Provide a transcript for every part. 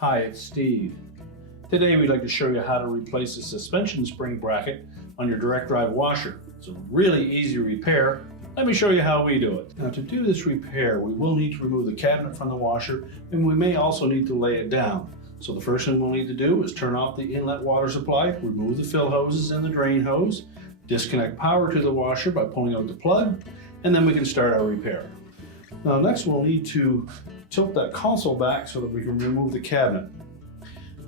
Hi, it's Steve. Today we'd like to show you how to replace the suspension spring bracket on your direct drive washer. It's a really easy repair. Let me show you how we do it. Now, to do this repair, we will need to remove the cabinet from the washer, and we may also need to lay it down. So the first thing we'll need to do is turn off the inlet water supply, remove the fill hoses and the drain hose, disconnect power to the washer by pulling out the plug, and then we can start our repair. Now next we'll need to tilt that console back so that we can remove the cabinet.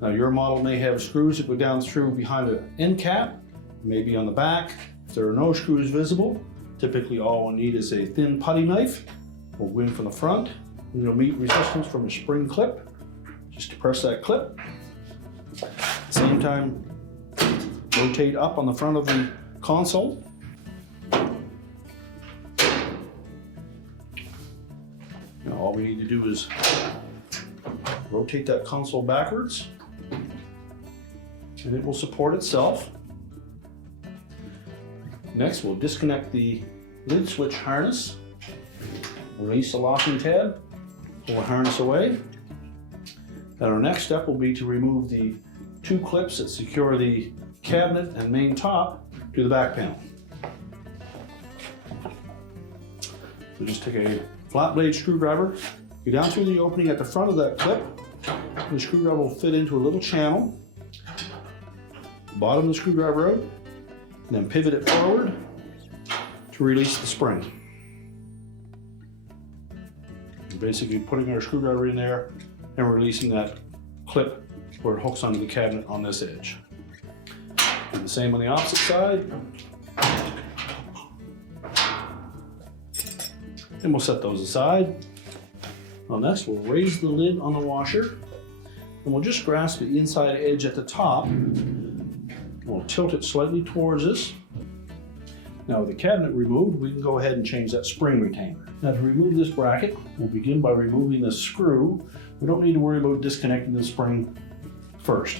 Now your model may have screws that go down through behind an end cap, maybe on the back. If there are no screws visible, typically all we'll need is a thin putty knife. We'll go in from the front, and you'll meet resistance from a spring clip. Just depress that clip. At the same time, rotate up on the front of the console. Now all we need to do is rotate that console backwards, and it will support itself. Next, we'll disconnect the lid switch harness, release the locking tab, pull the harness away. Then our next step will be to remove the two clips that secure the cabinet and main top to the back panel. So just take a flat blade screwdriver, go down through the opening at the front of that clip. The screwdriver will fit into a little channel. Bottom of the screwdriver out, and then pivot it forward to release the spring. We're basically putting our screwdriver in there and releasing that clip where it hooks onto the cabinet on this edge. And the same on the opposite side. And we'll set those aside. Now next, we'll raise the lid on the washer, and we'll just grasp the inside edge at the top. We'll tilt it slightly towards us. Now with the cabinet removed, we can go ahead and change that spring retainer. Now to remove this bracket, we'll begin by removing the screw. We don't need to worry about disconnecting the spring first.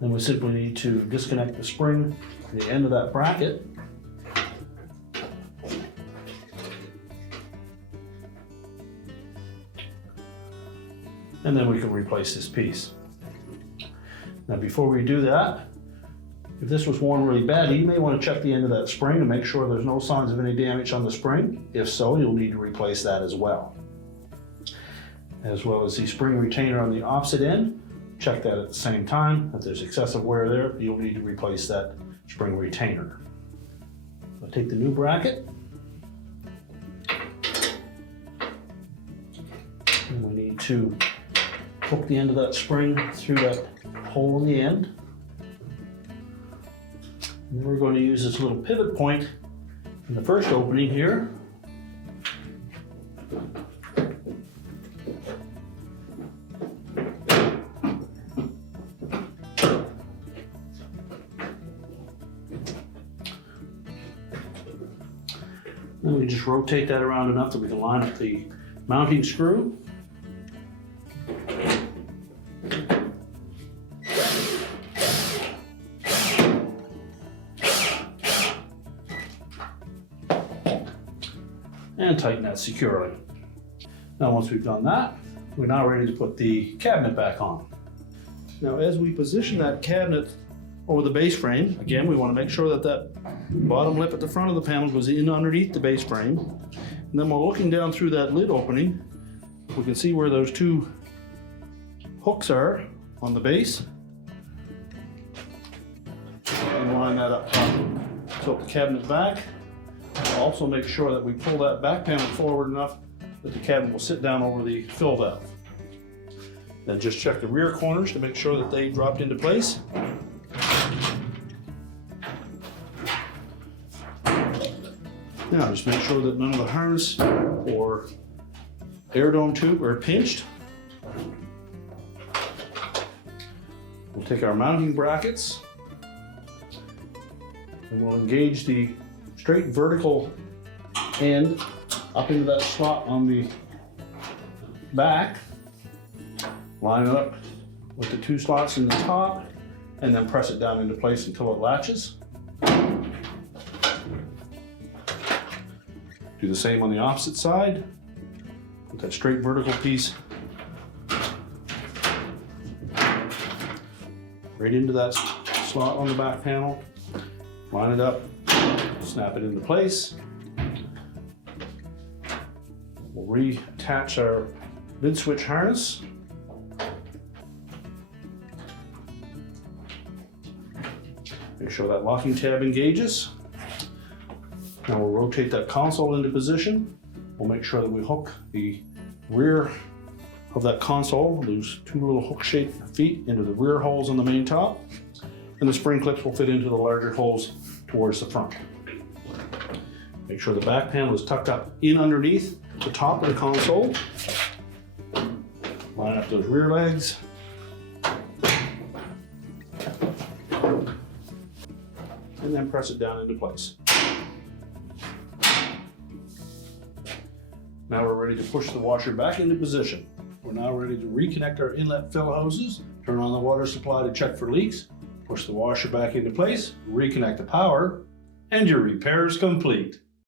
Then we simply need to disconnect the spring at the end of that bracket. And then we can replace this piece. Now before we do that, if this was worn really badly, you may want to check the end of that spring and make sure there's no signs of any damage on the spring. If so, you'll need to replace that as well. As well as the spring retainer on the opposite end. Check that at the same time. If there's excessive wear there, you'll need to replace that spring retainer. I'll take the new bracket. And we need to hook the end of that spring through that hole in the end. And then we're going to use this little pivot point in the first opening here. Then we just rotate that around enough that we can line up the mounting screw. And tighten that securely. Now once we've done that, we're now ready to put the cabinet back on. Now as we position that cabinet over the base frame, again we want to make sure that that bottom lip at the front of the panel goes in underneath the base frame. And then while looking down through that lid opening, we can see where those two hooks are on the base. And line that up top. Tilt the cabinet back. Also make sure that we pull that back panel forward enough that the cabinet will sit down over the fill valve. Then just check the rear corners to make sure that they dropped into place. Now just make sure that none of the harness or air dome tube are pinched. We'll take our mounting brackets and we'll engage the straight vertical end up into that slot on the back. Line it up with the two slots in the top and then press it down into place until it latches. Do the same on the opposite side. Put that straight vertical piece right into that slot on the back panel. Line it up, snap it into place. We'll reattach our lid switch harness. Make sure that locking tab engages. Now we'll rotate that console into position. We'll make sure that we hook the rear of that console, those two little hook-shaped feet, into the rear holes on the main top. And the spring clips will fit into the larger holes towards the front. Make sure the back panel is tucked up in underneath the top of the console. Line up those rear legs. And then press it down into place. Now we're ready to push the washer back into position. We're now ready to reconnect our inlet fill hoses, turn on the water supply to check for leaks, push the washer back into place, reconnect the power, and your repair is complete.